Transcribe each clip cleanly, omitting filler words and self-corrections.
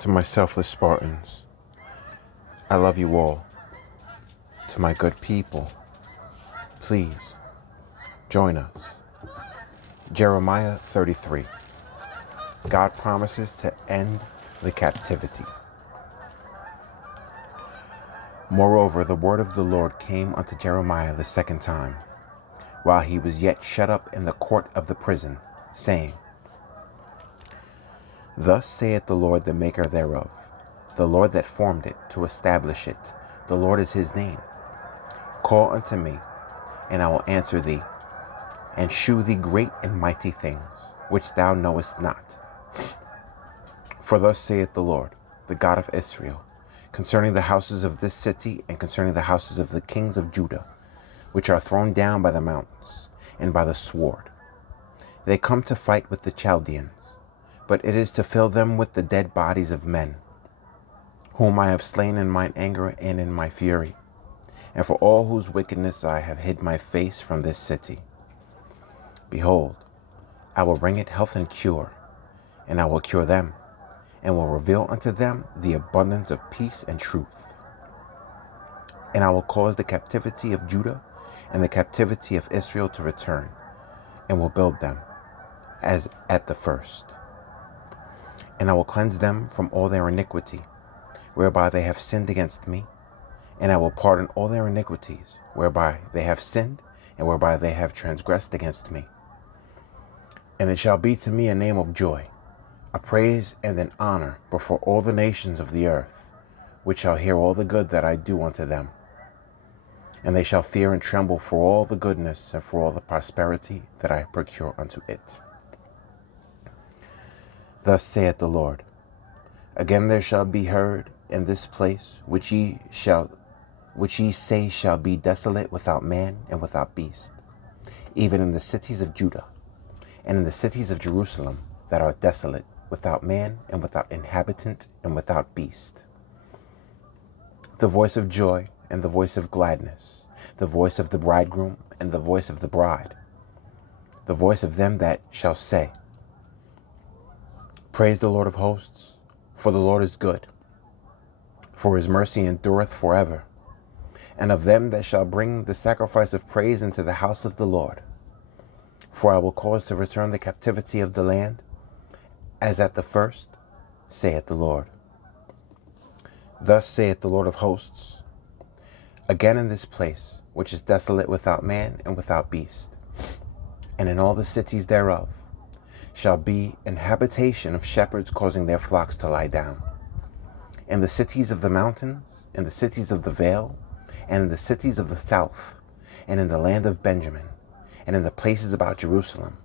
To my selfless Spartans, I love you all. To my good people, please join us. Jeremiah 33. God promises to end the captivity. Moreover, the word of the Lord came unto Jeremiah the second time, while he was yet shut up in the court of the prison, saying, Thus saith the Lord, the maker thereof, the Lord that formed it, to establish it. The Lord is his name. Call unto me, and I will answer thee, and shew thee great and mighty things, which thou knowest not. For thus saith the Lord, the God of Israel, concerning the houses of this city, and concerning the houses of the kings of Judah, which are thrown down by the mountains, and by the sword. They come to fight with the Chaldeans, but it is to fill them with the dead bodies of men, whom I have slain in mine anger and in my fury, and for all whose wickedness I have hid my face from this city. Behold, I will bring it health and cure, and I will cure them, and will reveal unto them the abundance of peace and truth. And I will cause the captivity of Judah and the captivity of Israel to return, and will build them as at the first. And I will cleanse them from all their iniquity, whereby they have sinned against me, and I will pardon all their iniquities, whereby they have sinned, and whereby they have transgressed against me. And it shall be to me a name of joy, a praise and an honor before all the nations of the earth, which shall hear all the good that I do unto them. And they shall fear and tremble for all the goodness and for all the prosperity that I procure unto it. Thus saith the Lord, Again there shall be heard in this place which ye say shall be desolate without man and without beast, even in the cities of Judah, and in the cities of Jerusalem that are desolate, without man and without inhabitant and without beast. The voice of joy and the voice of gladness, the voice of the bridegroom and the voice of the bride, the voice of them that shall say, Praise the Lord of hosts, for the Lord is good, for his mercy endureth forever. And of them that shall bring the sacrifice of praise into the house of the Lord. For I will cause to return the captivity of the land, as at the first, saith the Lord. Thus saith the Lord of hosts, Again in this place, which is desolate without man and without beast, and in all the cities thereof, shall be an habitation of shepherds causing their flocks to lie down. In the cities of the mountains, in the cities of the vale, and in the cities of the south, and in the land of Benjamin, and in the places about Jerusalem,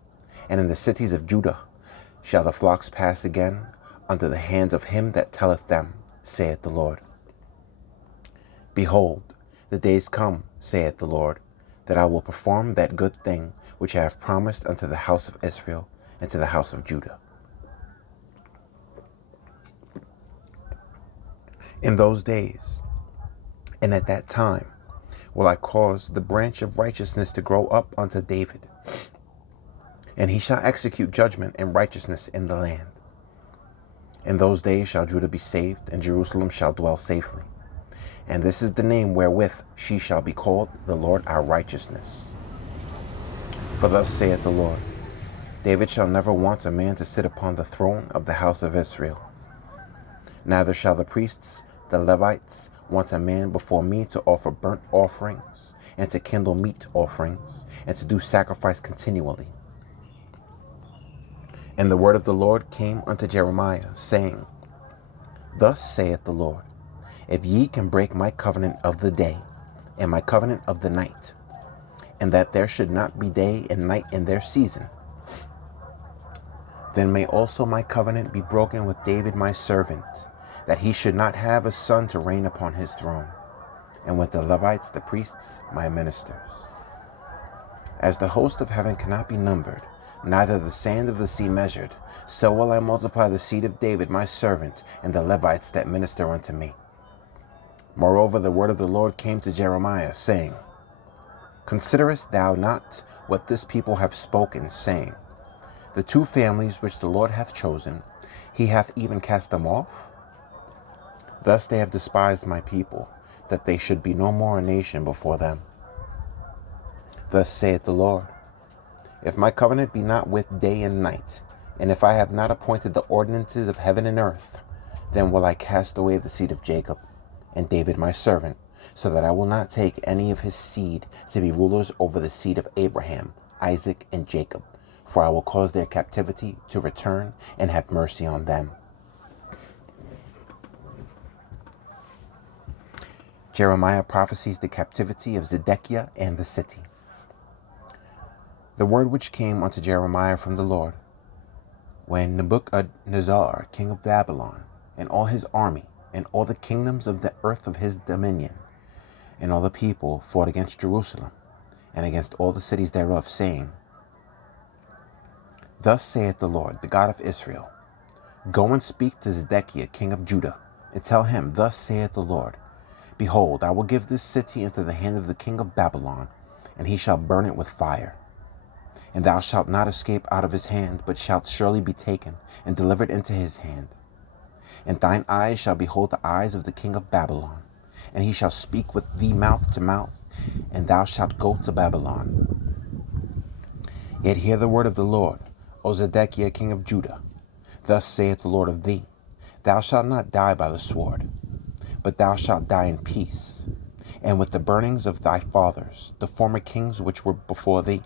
and in the cities of Judah, shall the flocks pass again unto the hands of him that telleth them, saith the Lord. Behold, the days come, saith the Lord, that I will perform that good thing which I have promised unto the house of Israel and to the house of Judah. In those days, and at that time, will I cause the branch of righteousness to grow up unto David, and he shall execute judgment and righteousness in the land. In those days shall Judah be saved, and Jerusalem shall dwell safely. And this is the name wherewith she shall be called, the Lord our righteousness. For thus saith the Lord, David shall never want a man to sit upon the throne of the house of Israel. Neither shall the priests, the Levites, want a man before me to offer burnt offerings, and to kindle meat offerings, and to do sacrifice continually. And the word of the Lord came unto Jeremiah, saying, Thus saith the Lord, If ye can break my covenant of the day, and my covenant of the night, and that there should not be day and night in their season, then may also my covenant be broken with David my servant, that he should not have a son to reign upon his throne, and with the Levites the priests my ministers. As the host of heaven cannot be numbered, neither the sand of the sea measured, so will I multiply the seed of David my servant, and the Levites that minister unto me. Moreover, the word of the Lord came to Jeremiah, saying, Considerest thou not what this people have spoken, saying, The two families which the Lord hath chosen, he hath even cast them off? Thus they have despised my people, that they should be no more a nation before them. Thus saith the Lord, if my covenant be not with day and night, and if I have not appointed the ordinances of heaven and earth, then will I cast away the seed of Jacob, and David my servant, so that I will not take any of his seed to be rulers over the seed of Abraham, Isaac, and Jacob, for I will cause their captivity to return and have mercy on them. Jeremiah prophesies the captivity of Zedekiah and the city. The word which came unto Jeremiah from the Lord, when Nebuchadnezzar, king of Babylon, and all his army, and all the kingdoms of the earth of his dominion, and all the people fought against Jerusalem, and against all the cities thereof, saying, Thus saith the Lord, the God of Israel, Go and speak to Zedekiah, king of Judah, and tell him, Thus saith the Lord, Behold, I will give this city into the hand of the king of Babylon, and he shall burn it with fire. And thou shalt not escape out of his hand, but shalt surely be taken and delivered into his hand. And thine eyes shall behold the eyes of the king of Babylon, and he shall speak with thee mouth to mouth, and thou shalt go to Babylon. Yet hear the word of the Lord, O Zedekiah, king of Judah. Thus saith the Lord of thee, Thou shalt not die by the sword, but thou shalt die in peace, and with the burnings of thy fathers, the former kings which were before thee.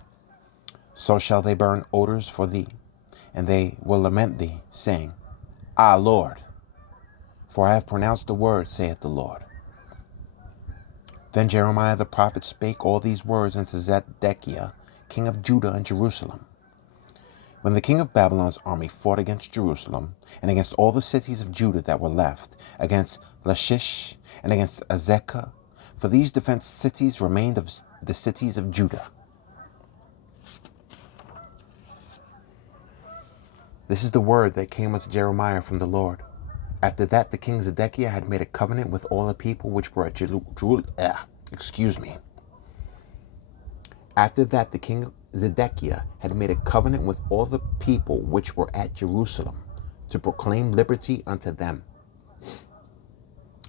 So shall they burn odors for thee, and they will lament thee, saying, Ah, Lord, for I have pronounced the word, saith the Lord. Then Jeremiah the prophet spake all these words unto Zedekiah, king of Judah and Jerusalem. When the king of Babylon's army fought against Jerusalem, and against all the cities of Judah that were left, against Lachish, and against Azekah, for these defense cities remained of the cities of Judah. This is the word that came unto Jeremiah from the Lord. After that, the king Zedekiah had made a covenant with all the people which were at Jerusalem. After that, the king Zedekiah had made a covenant with all the people which were at Jerusalem, to proclaim liberty unto them,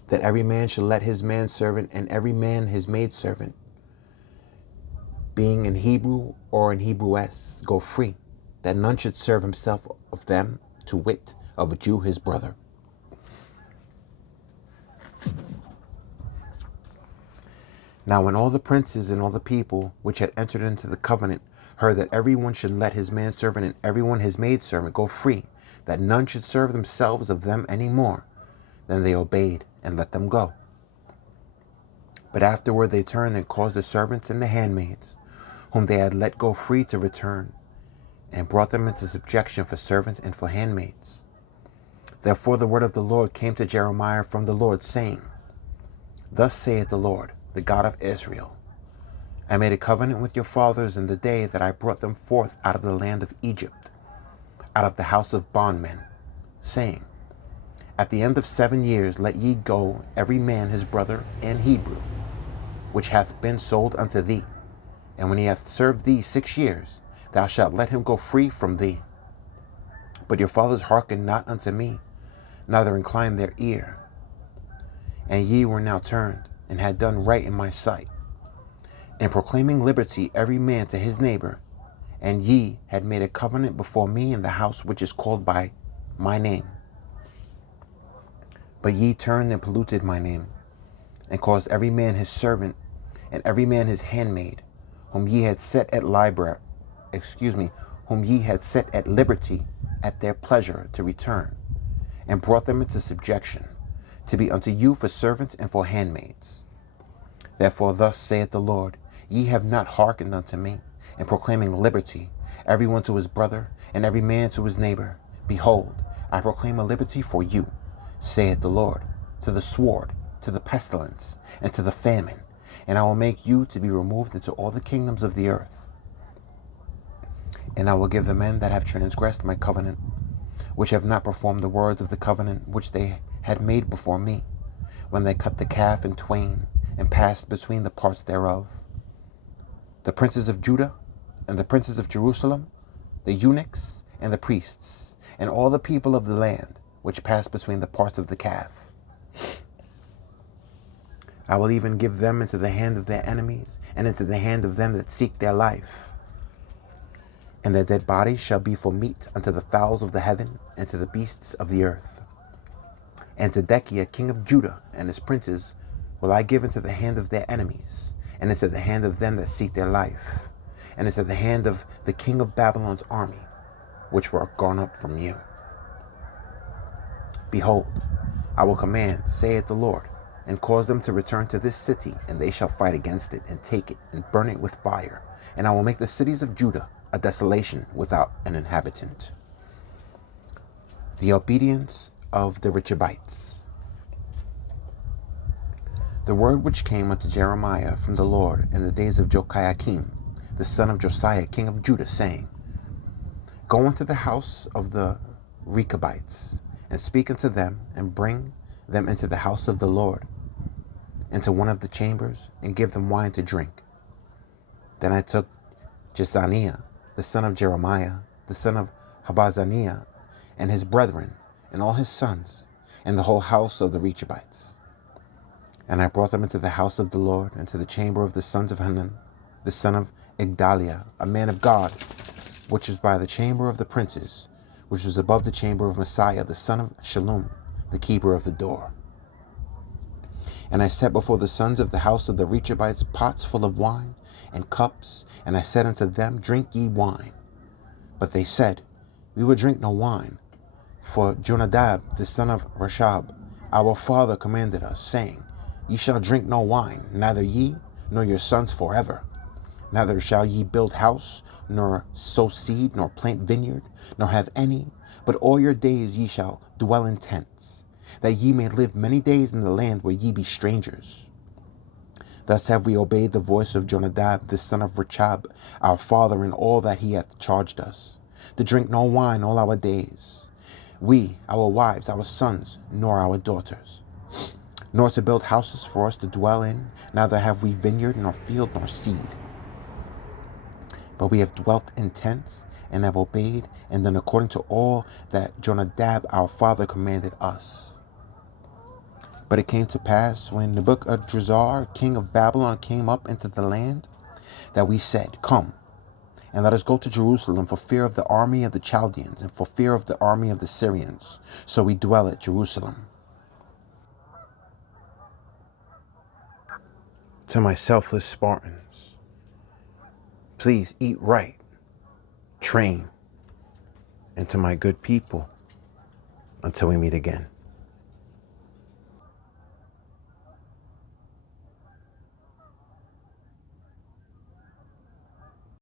that every man should let his manservant and every man his maidservant, being in Hebrew or in Hebrewess, go free, that none should serve himself of them, to wit, of a Jew his brother. Now when all the princes and all the people which had entered into the covenant heard that every one should let his manservant and every one his maidservant go free, that none should serve themselves of them any more, then they obeyed and let them go. But afterward they turned and caused the servants and the handmaids, whom they had let go free, to return, and brought them into subjection for servants and for handmaids. Therefore the word of the Lord came to Jeremiah from the Lord, saying, Thus saith the Lord, the God of Israel, I made a covenant with your fathers in the day that I brought them forth out of the land of Egypt, out of the house of bondmen, saying, At the end of 7 years let ye go every man his brother and Hebrew, which hath been sold unto thee. And when he hath served thee 6 years, thou shalt let him go free from thee. But your fathers hearkened not unto me, neither inclined their ear. And ye were now turned, and had done right in my sight, in proclaiming liberty every man to his neighbor. And ye had made a covenant before me in the house which is called by my name. But ye turned and polluted my name, and caused every man his servant, and every man his handmaid, whom ye had set at liberty at their pleasure, to return, and brought them into subjection, to be unto you for servants and for handmaids. Therefore thus saith the Lord, ye have not hearkened unto me, in proclaiming liberty, every one to his brother, and every man to his neighbor. Behold, I proclaim a liberty for you, saith the Lord, to the sword, to the pestilence, and to the famine, and I will make you to be removed into all the kingdoms of the earth. And I will give the men that have transgressed my covenant, which have not performed the words of the covenant which they had made before me, when they cut the calf in twain, and passed between the parts thereof, the princes of Judah, and the princes of Jerusalem, the eunuchs, and the priests, and all the people of the land, which passed between the parts of the calf. I will even give them into the hand of their enemies, and into the hand of them that seek their life. And their dead bodies shall be for meat unto the fowls of the heaven, and to the beasts of the earth. And Zedekiah king of Judah and his princes will I give into the hand of their enemies, and into the hand of them that seek their life, and into the hand of the king of Babylon's army, which were gone up from you. Behold, I will command, saith the Lord, and cause them to return to this city, and they shall fight against it, and take it, and burn it with fire. And I will make the cities of Judah a desolation without an inhabitant. The obedience of the Rechabites. The word which came unto Jeremiah from the Lord in the days of Jehoiakim, the son of Josiah, king of Judah, saying, Go into the house of the Rechabites, and speak unto them, and bring them into the house of the Lord, into one of the chambers, and give them wine to drink. Then I took Jesaniah, the son of Jeremiah, the son of Habazaniah, and his brethren, and all his sons, and the whole house of the Rechabites. And I brought them into the house of the Lord, into the chamber of the sons of Hanan, the son of Igdaliah, a man of God, which was by the chamber of the princes, which was above the chamber of Messiah, the son of Shallum, the keeper of the door. And I set before the sons of the house of the Rechabites pots full of wine, and cups, and I said unto them, Drink ye wine. But they said, We will drink no wine. For Jonadab, the son of Rechab, our father commanded us, saying, Ye shall drink no wine, neither ye, nor your sons forever. Neither shall ye build house, nor sow seed, nor plant vineyard, nor have any, but all your days ye shall dwell in tents, that ye may live many days in the land where ye be strangers. Thus have we obeyed the voice of Jonadab, the son of Rechab, our father, in all that he hath charged us, to drink no wine all our days, we, our wives, our sons, nor our daughters, nor to build houses for us to dwell in, neither have we vineyard, nor field, nor seed. But we have dwelt in tents, and have obeyed, and done according to all that Jonadab our father commanded us. But it came to pass, when Nebuchadrezzar, king of Babylon, came up into the land, that we said, Come, and let us go to Jerusalem for fear of the army of the Chaldeans, and for fear of the army of the Syrians. So we dwell at Jerusalem. To my selfless Spartans, please eat right, train, and to my good people, until we meet again.